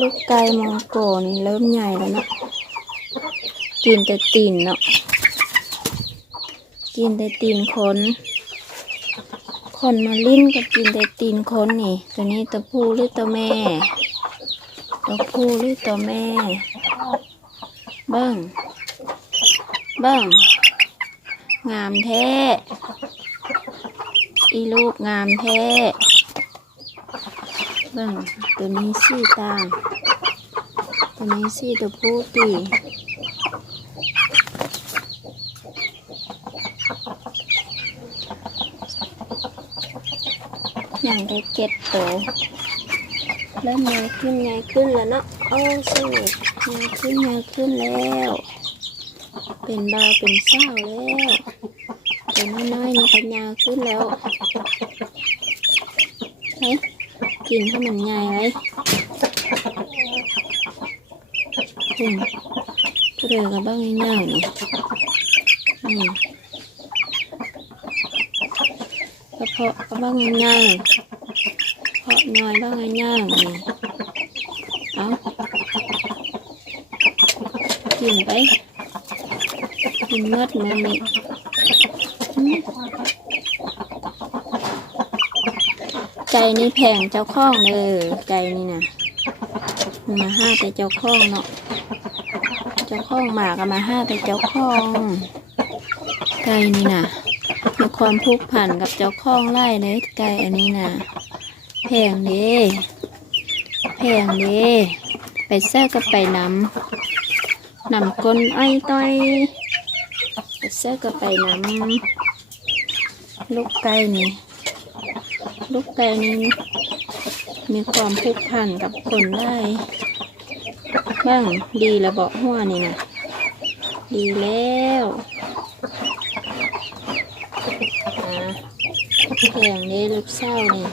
ลูกไก่มองโกนี่เริ่มใหญ่แล้วเนาะกินแต่ตีนเนาะกินแต่ตีนคนมาลิ้นก็กินแต่ตีนคนนี่ตัวนี้ตัวผู้หรือตัวแม่ตัวผู้หรือตัวแม่เบิ้งงามแท้อีลูกงามแท้เบิ้งตัวนี้สี่ตาตัวนี้สี่ตัวผู้ตีอย่างได้เก็ดโตเริ่มใหญ่ขึ้นแล้วเนาะโอ้สุดใหญ่ขึ้นแล้วเป็นบ่าวเป็นสาวแล้วตัวน้อยๆนี่ก็ยาวขึ้นแล้วเฮ้ยกินให้มันใหญ่เลยก็เลยกับบ้างง่ายๆนี่กระเพาะก็บ้างง่ายๆเพาะน้อยบ้างง่ายๆนี่เอากินไปกินเมื่อนี้ใจนี่แพงเจ้าของใจนี่นะมาห้าแต่เจ้าของเนาะเจ้าของหมาก็มาห้าแต่เจ้าของไก่นี่นะมีความผูกพันกับเจ้าของไล่เลยไก่อันนี้นะแพงเด้ไปแซ่ก็ไปนำก้นไอ้ต้อยไปแซ่ก็ไปลูกไก่นี่มีความผูกพันกับคนได้บ้างดีแล้วบอกหัวนี่นะดีแล้วแข่งนี้ลูกเศร้านี่